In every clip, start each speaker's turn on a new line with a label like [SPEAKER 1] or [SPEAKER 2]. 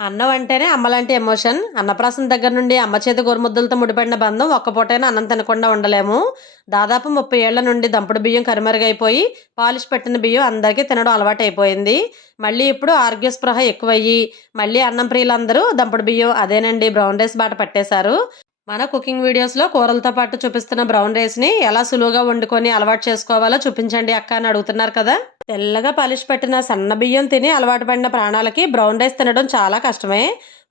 [SPEAKER 1] అన్నం అంటేనే అమ్మలాంటి ఎమోషన్. అన్నప్రాసం దగ్గర నుండి అమ్మ చేతి గోరుముద్దలతో ముడిపడిన బంధం ఒక్క పూటైనా అన్నం తినకుండా ఉండలేము. దాదాపు ముప్పై ఏళ్ళ నుండి దంపుడు బియ్యం కరిమరుగైపోయి పాలిష్ పెట్టిన బియ్యం అందరికీ తినడం అలవాటు అయిపోయింది మళ్ళీ ఇప్పుడు ఆరోగ్య స్పృహ ఎక్కువయ్యి మళ్ళీ అన్నం ప్రియులందరూ దంపుడు బియ్యం అదేనండి బ్రౌన్ రైస్ బాట పట్టేశారు. మన కుకింగ్ వీడియోస్లో కూరలతో పాటు చూపిస్తున్న బ్రౌన్ రైస్ని ఎలా సులువుగా వండుకొని అలవాటు చేసుకోవాలో చూపించండి అక్క అని అడుగుతున్నారు కదా. తెల్లగా పాలిష్ పెట్టిన సన్న బియ్యం తిని అలవాటు పడిన ప్రాణాలకి బ్రౌన్ రైస్ తినడం చాలా కష్టమే.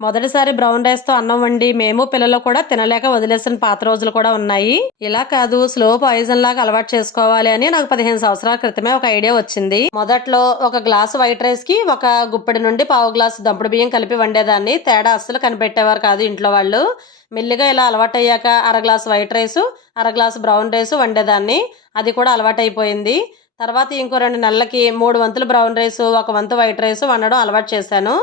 [SPEAKER 1] మొదటిసారి బ్రౌన్ రైస్తో అన్నం వండి మేము పిల్లలు కూడా తినలేక వదిలేసిన పాత రోజులు కూడా ఉన్నాయి. ఇలా కాదు స్లో పాయిజన్ లాగా అలవాటు చేసుకోవాలి అని నాకు పదిహేను సంవత్సరాల క్రితమే ఒక ఐడియా వచ్చింది. మొదట్లో ఒక గ్లాసు వైట్ రైస్కి ఒక గుప్పెడి నుండి పావు గ్లాసు దంపుడు బియ్యం కలిపి వండేదాన్ని. తేడా అస్సలు కనిపెట్టేవారు కాదు ఇంట్లో వాళ్ళు. మెల్లిగా ఇలా అలవాటయ్యాక అర గ్లాసు వైట్ రైసు అర గ్లాసు బ్రౌన్ రైసు వండేదాన్ని. అది కూడా అలవాటైపోయింది. తర్వాత ఇంకో రెండు నెలలకి మూడు వంతులు బ్రౌన్ రైస్ ఒక వంతు వైట్ రైస్ వండడం అలవాటు చేశాను.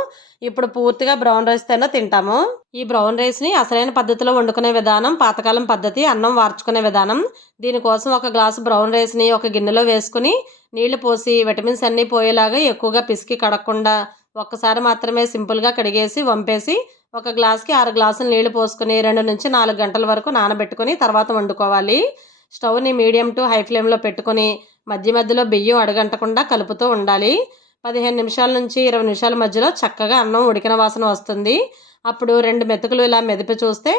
[SPEAKER 1] ఇప్పుడు పూర్తిగా బ్రౌన్ రైస్ తింటాము. ఈ బ్రౌన్ రైస్ని అసలైన పద్ధతిలో వండుకునే విధానం పాతకాలం పద్ధతి అన్నం వార్చుకునే విధానం. దీనికోసం ఒక గ్లాసు బ్రౌన్ రైస్ని ఒక గిన్నెలో వేసుకుని నీళ్ళు పోసి విటమిన్స్ అన్నీ పోయేలాగా ఎక్కువగా పిసికి కడగకుండా ఒక్కసారి మాత్రమే సింపుల్గా కడిగేసి వంపేసి ఒక గ్లాస్కి ఆరు గ్లాసులు నీళ్ళు పోసుకుని రెండు నుంచి నాలుగు గంటల వరకు నానబెట్టుకొని తర్వాత వండుకోవాలి. స్టవ్ని మీడియం టు హై ఫ్లేమ్లో పెట్టుకుని మధ్య మధ్యలో బియ్యం అడగంటకుండా కలుపుతూ ఉండాలి. పదిహేను నిమిషాల నుంచి ఇరవై నిమిషాల మధ్యలో చక్కగా అన్నం ఉడికిన వాసన వస్తుంది. అప్పుడు రెండు మెతుకులు ఇలా మెదిపి చూస్తే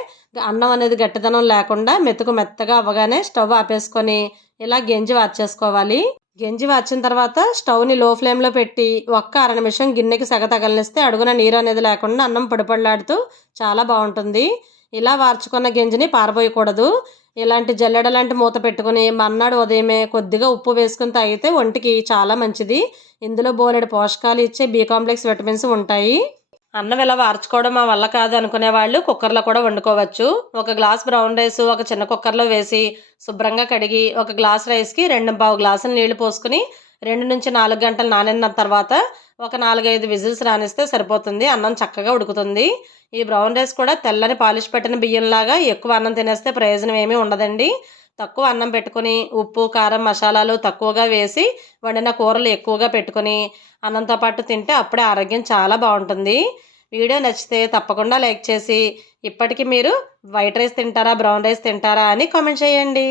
[SPEAKER 1] అన్నం అనేది గట్టిదనం లేకుండా మెతుకు మెత్తగా అవ్వగానే స్టవ్ ఆపేసుకొని ఇలా గెంజి వార్చేసుకోవాలి గెంజి వార్చిన తర్వాత స్టవ్ని లో ఫ్లేమ్లో పెట్టి ఒక్క అర నిమిషం గిన్నెకి సెగ తగలనిస్తే అడుగున నీరు అనేది లేకుండా అన్నం పడిపడలాడుతూ చాలా బాగుంటుంది. ఇలా వార్చుకున్న గింజని పారబోయకూడదు. ఇలాంటి జల్లెడ లాంటి మూత పెట్టుకుని మన్నాడు ఉదయమే కొద్దిగా ఉప్పు వేసుకుని తాగితే ఒంటికి చాలా మంచిది. ఇందులో బోలెడు పోషకాలు ఇచ్చే బీ కాంప్లెక్స్ విటమిన్స్ ఉంటాయి. అన్నం ఇలా వార్చుకోవడం మా వల్ల కాదు అనుకునే వాళ్ళు కుక్కర్లో కూడా వండుకోవచ్చు. ఒక గ్లాస్ బ్రౌన్ రైస్ ఒక చిన్న కుక్కర్లో వేసి శుభ్రంగా కడిగి ఒక గ్లాస్ రైస్కి రెండు పావు గ్లాసులు నీళ్ళు పోసుకుని రెండు నుంచి నాలుగు గంటలు నానిన తర్వాత ఒక నాలుగైదు విజిల్స్ రానిస్తే సరిపోతుంది. అన్నం చక్కగా ఉడుకుతుంది. ఈ బ్రౌన్ రైస్ కూడా తెల్లని పాలిష్ పెట్టిన బియ్యంలాగా ఎక్కువ అన్నం తినేస్తే ప్రయోజనం ఏమీ ఉండదండి. తక్కువ అన్నం పెట్టుకుని ఉప్పు కారం మసాలాలు తక్కువగా వేసి వండిన కూరలు ఎక్కువగా పెట్టుకుని అన్నంతో పాటు తింటే అప్పుడే ఆరోగ్యం చాలా బాగుంటుంది. వీడియో నచ్చితే తప్పకుండా లైక్ చేసి ఇప్పటికీ మీరు వైట్ రైస్ తింటారా బ్రౌన్ రైస్ తింటారా అని కామెంట్ చేయండి.